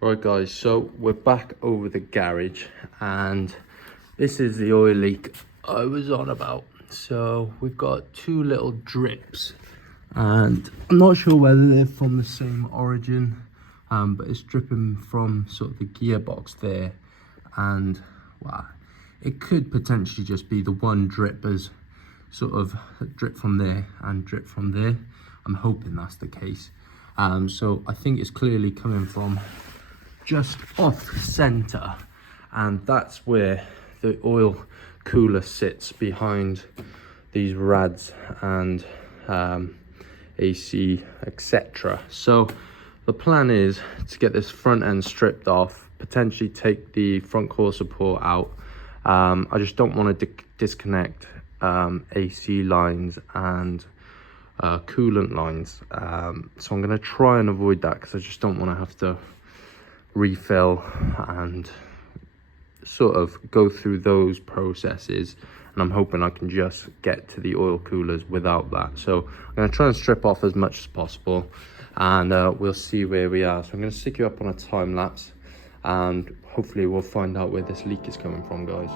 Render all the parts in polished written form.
Right guys, so we're back over the garage and this is the oil leak I was on about. So we've got two little drips and I'm not sure whether they're from the same origin, but it's dripping from sort of the gearbox there, and wow, it could potentially just be the one drip as sort of drip from there and drip from there. I'm hoping that's the case. So I think it's clearly coming from just off center, and that's where the oil cooler sits, behind these rads and AC, etc. So the plan is to get this front end stripped off, potentially take the front core support out. I just don't want to disconnect AC lines and coolant lines, so I'm going to try and avoid that because I just don't want to have to refill and sort of go through those processes, and I'm hoping I can just get to the oil coolers without that. So I'm going to try and strip off as much as possible, and we'll see where we are. So I'm going to stick you up on a time lapse and hopefully we'll find out where this leak is coming from, guys.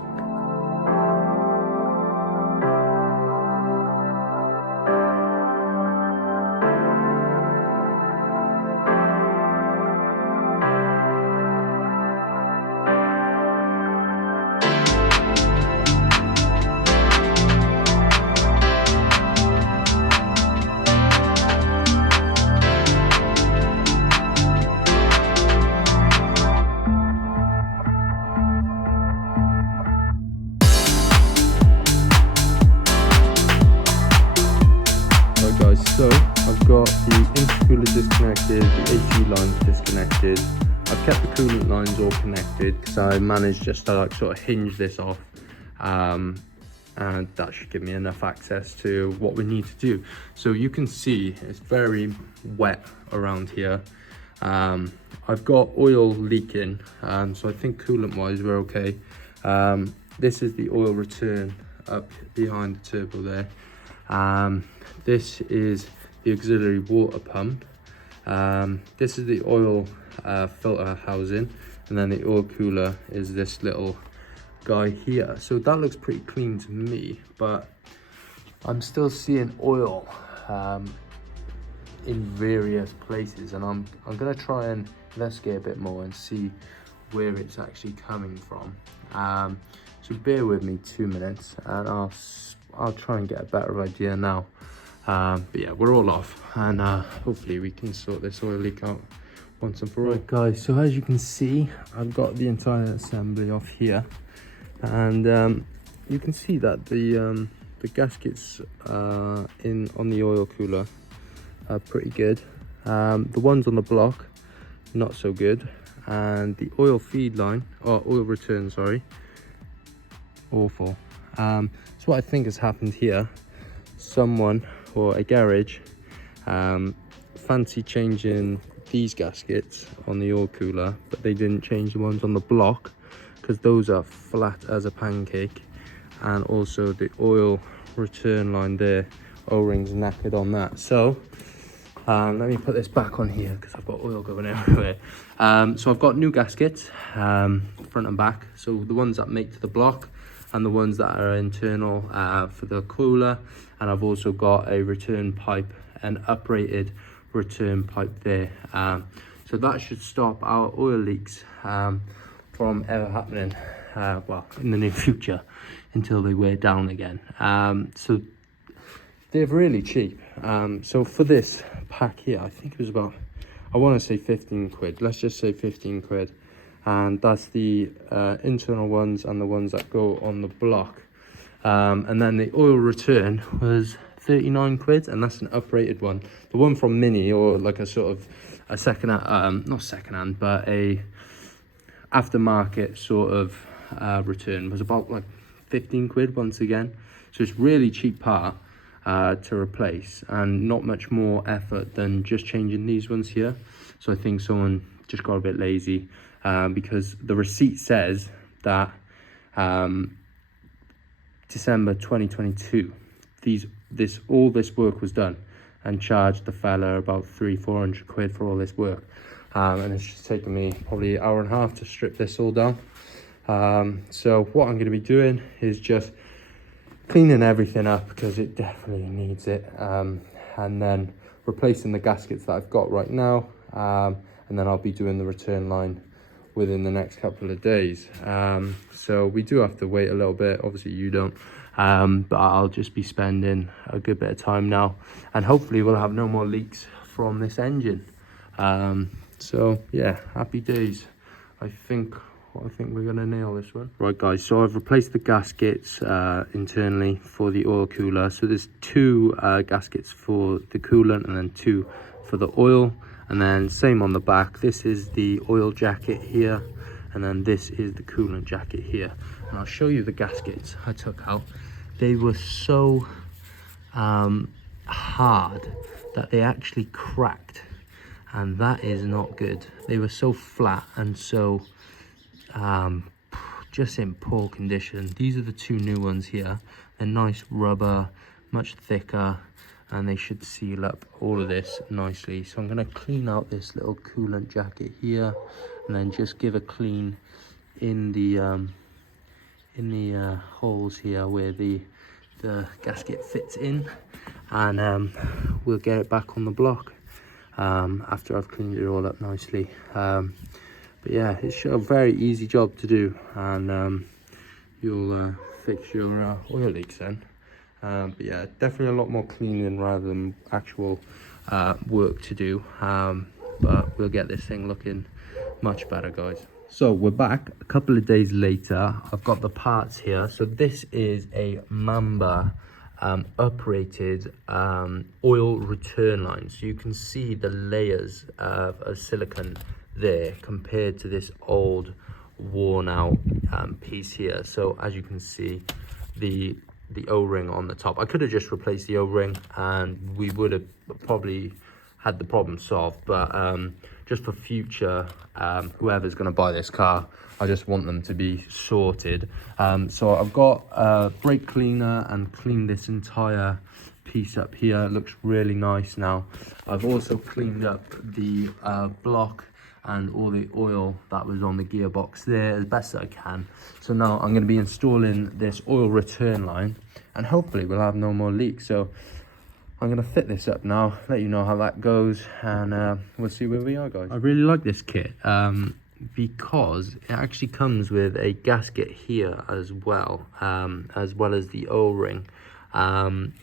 So I've got the intercooler disconnected, the AC lines disconnected. I've kept the coolant lines all connected because I managed just to like sort of hinge this off, and that should give me enough access to what we need to do. So you can see it's very wet around here. I've got oil leaking, so I think coolant wise we're okay. This is the oil return up behind the turbo there. This is the auxiliary water pump. This is the oil filter housing, and then the oil cooler is this little guy here. So that looks pretty clean to me, but I'm still seeing oil in various places, and I'm gonna try and investigate a bit more and see where it's actually coming from. So bear with me 2 minutes and I'll try and get a better idea now. But yeah, we're all off, and hopefully we can sort this oil leak out once and for all. Right guys, so as you can see, I've got the entire assembly off here, and you can see that the gaskets on the oil cooler are pretty good. The ones on the block, not so good, and the oil feed line, or oil return, sorry, awful. So what I think has happened here, someone or a garage fancy changing these gaskets on the oil cooler, but they didn't change the ones on the block because those are flat as a pancake, and also the oil return line there, O-rings knackered on that. So let me put this back on here because I've got oil going everywhere. So I've got new gaskets, front and back, so the ones that make to the block and the ones that are internal for the cooler, and I've also got a return pipe, an uprated return pipe there. So that should stop our oil leaks from ever happening, well, in the near future, until they wear down again. So they're really cheap. So for this pack here, I think it was about, I want to say 15 quid, let's just say 15 quid. And that's the internal ones and the ones that go on the block. And then the oil return was 39 quid, and that's an uprated one. The one from Mini, or like a sort of a second, not second hand, but a aftermarket sort of return, was about like 15 quid once again. So it's really cheap part to replace, and not much more effort than just changing these ones here. So I think someone just got a bit lazy, because the receipt says that December 2022 all this work was done, and charged the fella about 300-400 quid for all this work. and it's just taken me probably an hour and a half to strip this all down. So what I'm going to be doing is just cleaning everything up because it definitely needs it, and then replacing the gaskets that I've got right now, and then I'll be doing the return line within the next couple of days. So we do have to wait a little bit, obviously you don't, but I'll just be spending a good bit of time now, and hopefully we'll have no more leaks from this engine. So yeah, happy days. I think we're gonna nail this one. Right guys, so I've replaced the gaskets internally for the oil cooler. So there's two gaskets for the coolant and then two for the oil, and then same on the back. This is the oil jacket here, and then this is the coolant jacket here. And I'll show you the gaskets I took out. They were so hard that they actually cracked, and that is not good. They were so flat and so just in poor condition. These are the two new ones here. They're nice rubber, much thicker, and they should seal up all of this nicely. So I'm going to clean out this little coolant jacket here, and then just give a clean in the holes here where the gasket fits in, and we'll get it back on the block after I've cleaned it all up nicely. But yeah, it's a very easy job to do, and you'll fix your oil leaks then. But yeah, definitely a lot more cleaning rather than actual work to do, but we'll get this thing looking much better, guys. So we're back a couple of days later. I've got the parts here. So this is a Mamba uprated oil return line. So you can see the layers of silicone there compared to this old worn out piece here. So as you can see, the O-ring on the top, I could have just replaced the O-ring and we would have probably had the problem solved, but just for future whoever's going to buy this car, I just want them to be sorted. So I've got a brake cleaner and cleaned this entire piece up here. It looks really nice now. I've also cleaned up the block and all the oil that was on the gearbox there as best as I can. So now I'm going to be installing this oil return line, and hopefully we'll have no more leaks. So I'm going to fit this up now, let you know how that goes, and we'll see where we are, guys. I really like this kit because it actually comes with a gasket here as well as the O-ring.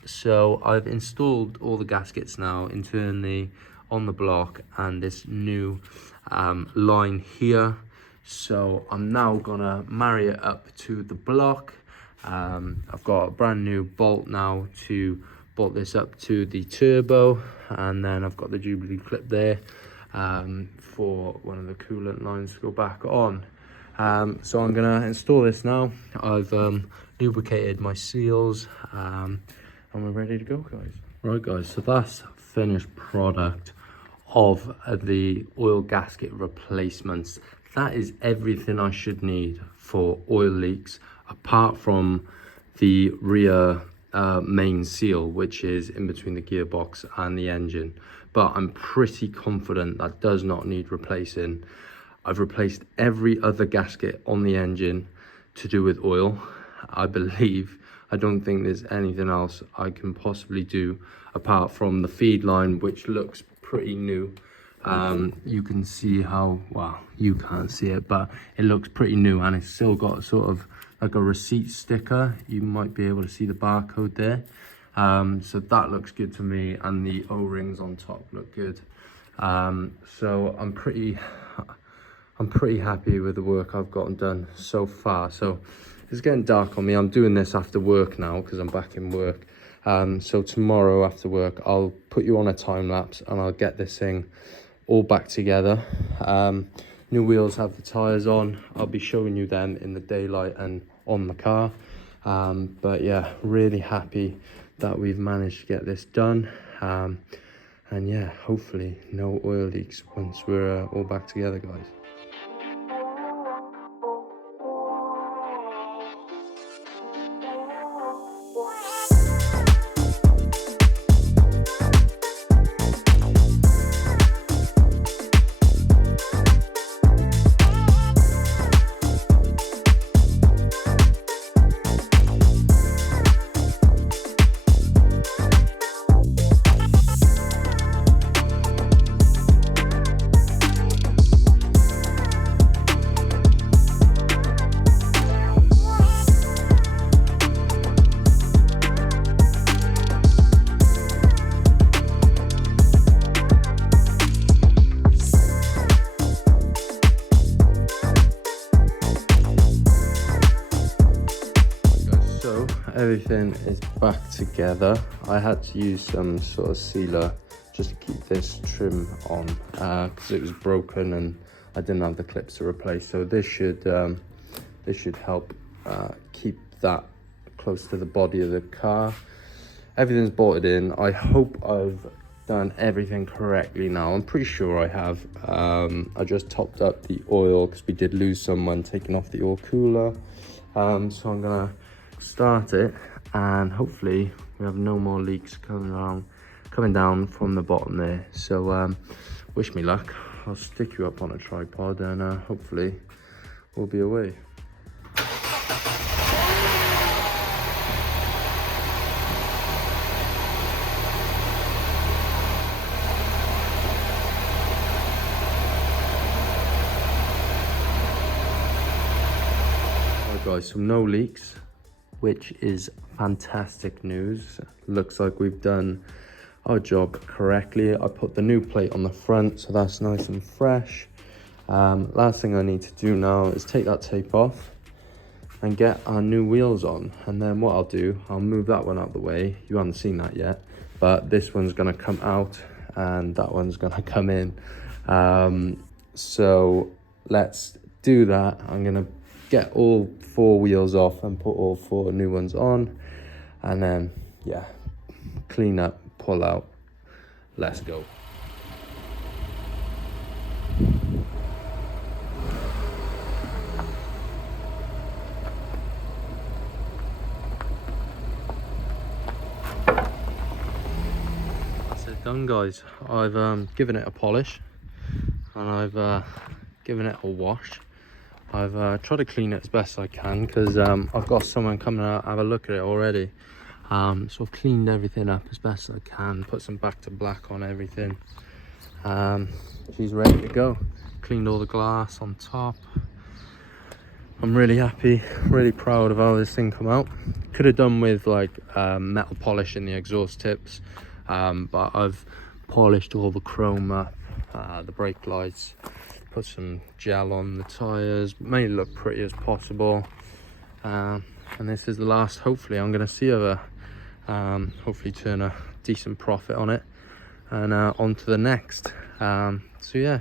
So I've installed all the gaskets now internally on the block and this new line here. So I'm now gonna marry it up to the block. I've got a brand new bolt now to bolt this up to the turbo, and then I've got the Jubilee clip there for one of the coolant lines to go back on. So I'm gonna install this now. I've lubricated my seals, and we're ready to go, guys. Right guys, so that's finished product of the oil gasket replacements. That is everything I should need for oil leaks, apart from the rear main seal, which is in between the gearbox and the engine. But I'm pretty confident that does not need replacing. I've replaced every other gasket on the engine to do with oil, I believe. I don't think there's anything else I can possibly do apart from the feed line, which looks pretty new. You can see how, well, you can't see it, but it looks pretty new, and it's still got sort of like a receipt sticker. You might be able to see the barcode there. So that looks good to me, and the O-rings on top look good. So I'm pretty happy with the work I've gotten done so far. So it's getting dark on me. I'm doing this after work now because I'm back in work. So tomorrow after work, I'll put you on a time lapse and I'll get this thing all back together. New wheels have the tires on. I'll be showing you them in the daylight and on the car. But yeah, really happy that we've managed to get this done. And yeah, hopefully no oil leaks once we're all back together, guys. everything is back together. I had to use some sort of sealer just to keep this trim on because it was broken and I didn't have the clips to replace. So this should help keep that close to the body of the car. Everything's bolted in. I hope I've done everything correctly now. I'm pretty sure I have. I just topped up the oil because we did lose some when taking off the oil cooler. So I'm gonna start it and hopefully we have no more leaks coming down from the bottom there. So wish me luck. I'll stick you up on a tripod and hopefully we'll be away. Guys, so no leaks, which is fantastic news. Looks like we've done our job correctly. I put the new plate on the front, so that's nice and fresh. Last thing I need to do now is take that tape off and get our new wheels on, and then what I'll do, I'll move that one out of the way. You haven't seen that yet, but this one's gonna come out and that one's gonna come in. So let's do that. I'm gonna get all 4 wheels off and put all 4 new ones on, and then yeah, clean up, pull out, let's go. That's it done, guys. I've given it a polish and I've given it a wash. I've tried to clean it as best I can because I've got someone coming out have a look at it already. So I've cleaned everything up as best I can, put some back to black on everything. She's ready to go. Cleaned all the glass on top. I'm really happy, really proud of how this thing come out. Could have done with like metal polish in the exhaust tips, but I've polished all the chrome up, the brake lights, put some gel on the tires, made it look pretty as possible. And this is the last. Hopefully I'm going to see her hopefully turn a decent profit on it, and on to the next. So yeah,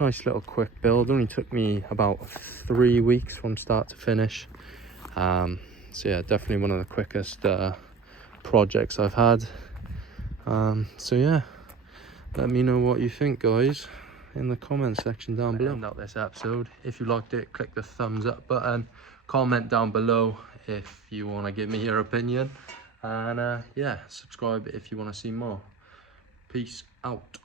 nice little quick build. Only took me about 3 weeks from start to finish. So yeah, definitely one of the quickest projects I've had. So yeah, let me know what you think, guys, in the comment section down below. End out this episode. If you liked it, click the thumbs up button, comment down below if you want to give me your opinion, and yeah, subscribe if you want to see more. Peace out.